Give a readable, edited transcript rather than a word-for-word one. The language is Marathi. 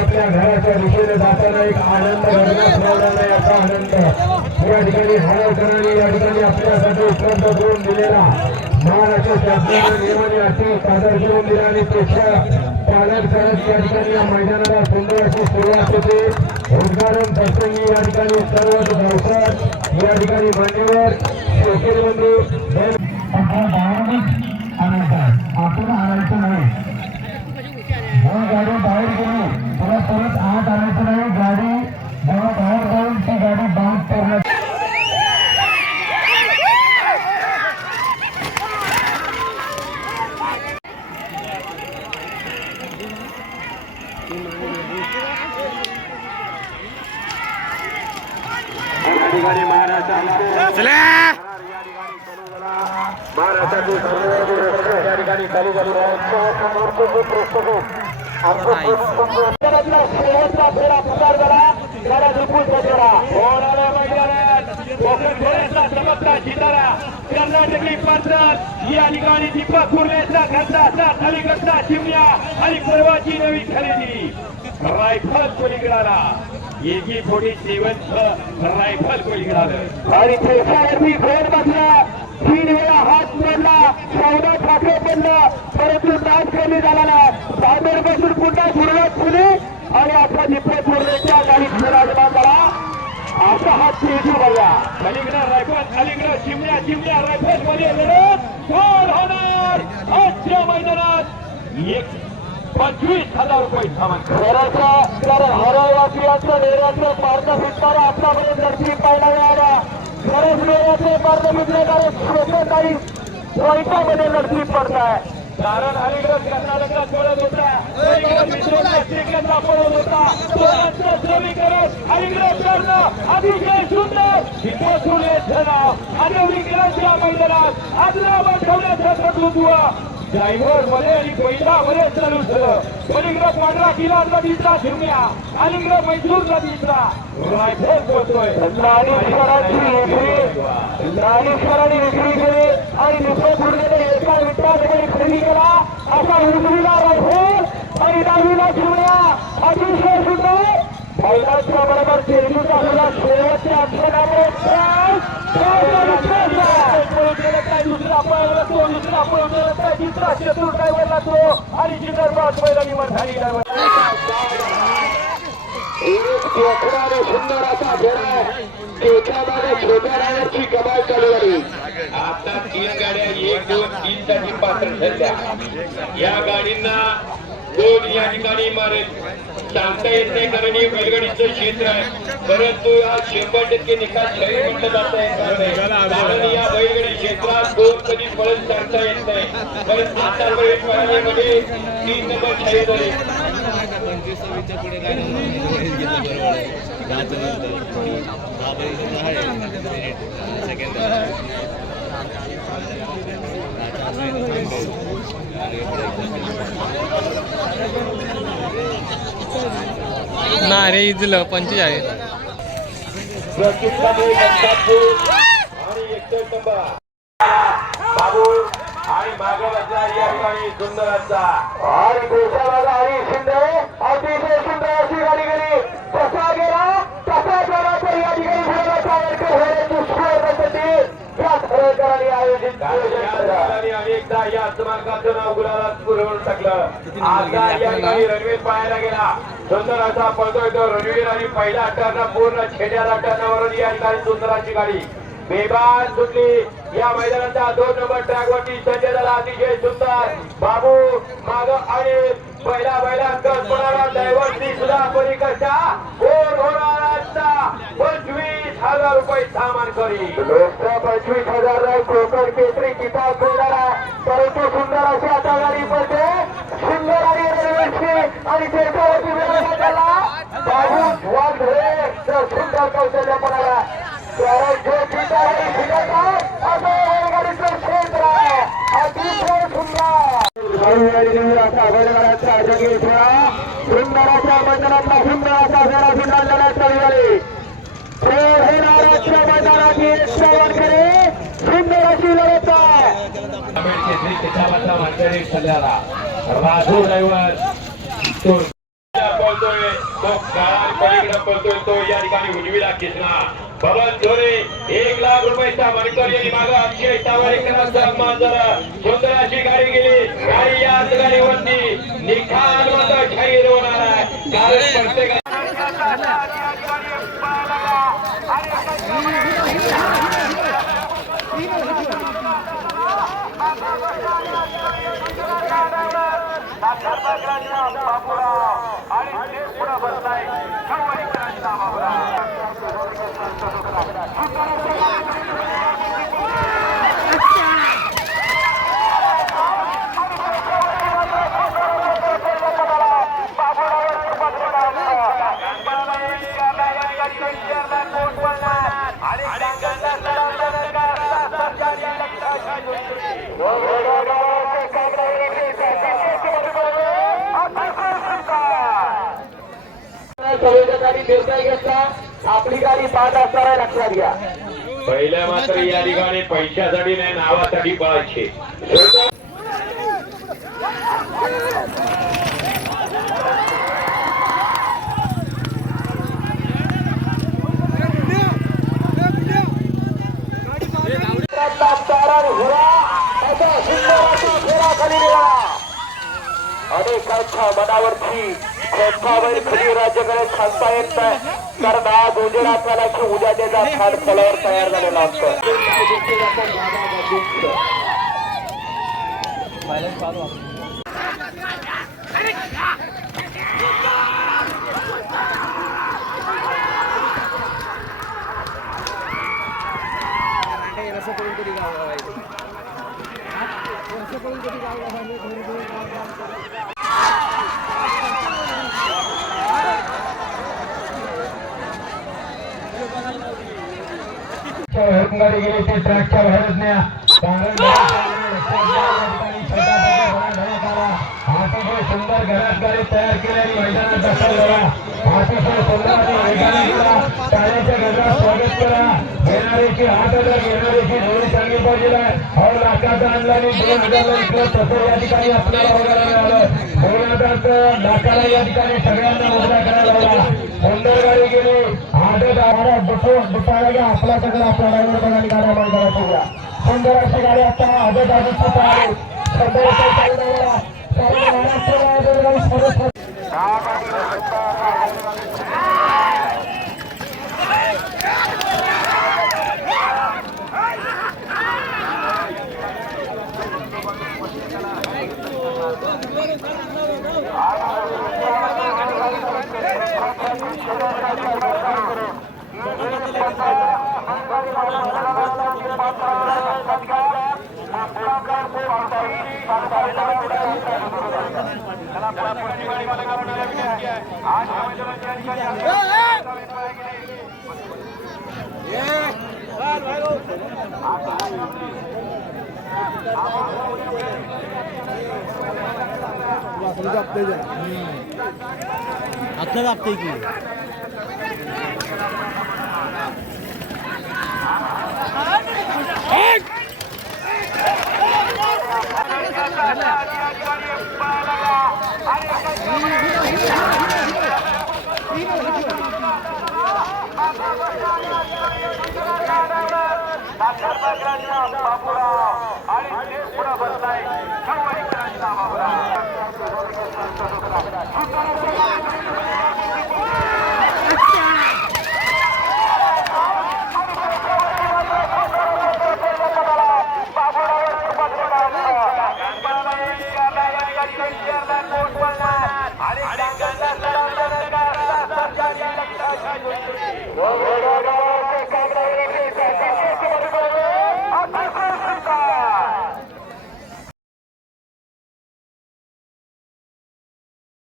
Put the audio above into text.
आपल्या घराच्या दिशेने जाताना एक आनंद घडला याचा आनंद या ठिकाणी हरवकरांनी या ठिकाणी आपल्यासाठी उपलब्ध करून दिलेला महाराष्ट्र शासनाच्या नियमाने अटी सादर करून दिला आणि त्याच्या पालन करत या ठिकाणी या मैदानाला सुंदर अशी सुरुवात होते. उद्घाटन प्रसंगी या ठिकाणी सर्व दर्शक या ठिकाणी मान्यवर शोकेर बंधू आपण आणायचं नाही. गाडी बाहेर गेली तुला परत आत आणायचं नाही. गाडी जेव्हा बाहेर जाऊन ती गाडी बांध करण्यात महाराष्ट्रातील या ठिकाणी चालू झाली शेवटचा फेरा पुकार झाला. गाड्या झुकून बसवला होणाऱ्या मैदानात कोकण खेळाचा चमकता जितारा कर्नाटकी पद्धत या ठिकाणी दीपक कुर्लेचा घरचा अलीकडचा चिमण्या आणि परवाची नवी खरेदी रायफल कोलीगडाला एकी फोडी 7 रायफल कोलीगडाला आणि त्याच्यावरती फेर बसला. 3 वेळा हात मोडला 14 ठाकरे पडलं परंतु नाच कमी झाला ना. सादर बसून पुन्हा सुरुवात झाली आणि आता दीपक कुर्लेच्या गाडीत विराजमान झाला. असा हा तेजू बघा अलीकडं रायफल अलीकडं चिमण्या रायफल मध्ये लढत कोण होणार आजच्या मैदानात 25,000 रुपये सामान घराचा तर हरवासियांचं नेराचं पार्थ फिरणारा आतापर्यंत दर्शी पाहायला मिळाला. खरंच नेराचे पार्थ फिरणारे स्वतःही वाईटामध्ये लढती पडताय. कारण अलीकडे कर्नाटकला पळत होता मित्रांना पळत होता पोरांचं समीकरण अलीकडे करणं अतिशय सुंदर हिंमतून आणि विक्रांतच्या मैदानात आदरावर ठेवण्याचं नेतृत्व ड्रायव्हर मध्ये आणि पहिला मध्ये चालू झालं. पलीकडे पांढरा किल्ला नदीचा झिरम्या अलीकडे मैसूर नदीचा रायफल पोहोचतोय. ज्ञानेश्वरांनी विक्री केली आणि दुसऱ्या पूर्णेने एका मित्राकडे खरेदी केला. असा उजवीला रायफल आणि डावीला झिरम्या अतिशय सुंदर मैदानच्या बरोबर चेंडूचा मुला शेवटच्या अंतरावर दुसरा पळवला तो दुसरा पळवला तिसरा चतुर ड्रायव्हरला तो आणि जिंदरबाद मैदानीवर झाली सुंदर असा फेरा एका मागे छोट्या ड्रायव्हरची कमाल चालू झाली. आता 3 गाड्या 1, 2, 3 साठी पात्र ठरल्या. या गाडींना 2 या ठिकाणी मारेल सांगता येत नाही कारण हे बैलगाडीचं क्षेत्र आहे. परंतु या 100% निकाल शरीर म्हटलं जात आहे कारण या बैलगाडी क्षेत्रात 2 कधी पळत सांगता येत नाही. परंतु आता बैलगाडीमध्ये 3 नंबर शाही झाले. नारे इजलं 25 आहे. बाबू आणि मागे बसला या ठिकाणी सुंदराचा आणि देशाला आणि शिंदे अतिशय सुंदर अशी गाडी गेली. कसा गेला तर या ठिकाणी आयोजित अनेकदा या स्मारकाचं नाव गुलाला पुरवून टाकलं. आता या ठिकाणी रणवीर पाहायला गेला. सुंदर असा पळतोय तो रणवीर आणि पहिला टर्न पूर्ण छेड्याला टर्नवरून या ठिकाणी सुंदराची गाडी बेबाद सुटली. या मैदानाच्या 2 नंबर ट्रॅकवरती संजय झाला अतिशय सुंदर बाबू माग आणि पहिला कल्पना ड्रायव्हरची सुद्धा परीक्षा कोण होणार आजचा 25,000 रुपये सामान करी. 25,000 कोकण केसरी किताब मिळणारा परंतु सुंदर अशी आता गाडी पडते. सुंदर आणि आणि त्याच्यावरती व्यवस्था झाला बाबू वाघ धरे तर सुंदर कौशल्य पडाला. जो गाडीचं क्षेत्र आहे अतिशय सुंदर सुंदराच्या मैदानातला सुंदर असा फेरा सुटलेला चालू होणाऱ्या मैदानात एक सवाल करे सुंदर अशी लढत आहे राजू ड्रायव्हर पळतोय तो काळा पलीकडे पळतोय तो या ठिकाणी उजवीला किसना बबन धोरे 1 लाख रुपयाचा मणिकर यांनी मागे अक्षय सावरकरांचा सन्मान झाला सुंदर अशी गाडी गेली गाडी याच गाडीवरती निखाल मात्र जाहीर होणार आहे कारण प्रत्येक आपली गाडी पाहत असताना लक्षात घ्या पहिल्या मात्र या ठिकाणी पैशासाठी नाही नावासाठी पळायचे अनेकांच्या मनावरची खरी राज्याकडे सांगता येत नाही कारण आज उजेडा आपल्याला की उद्या त्याचा छान फळावर तयार झालेला असतो गाडी गेली ते ट्रॅकच्या बाहेरच न्या अतिशय सुंदर घरात गाडी तयार केली मैदानात दाखल झाला अतिशय सुंदर टाळ्याच्या गजरात स्वागत करा घेणारीची 8,000 घेणारीची जोडी चांगली पाहिजे और लाखाचा आणला आणि 2,000 इकडं तसं या ठिकाणी आपल्याला वगैरे मिळालं 2,000 लाखाला या ठिकाणी सगळ्यांना वगैरे करायला लावला सुंदर गाडी गेली 8,000 दुपाराला आपला सगळं आपला ड्रायव्हर बघायला गाड्या मैदानात सुंदर अशी गाडी आता आदत आदत आली सुंदर आपलं लागतंय की आणि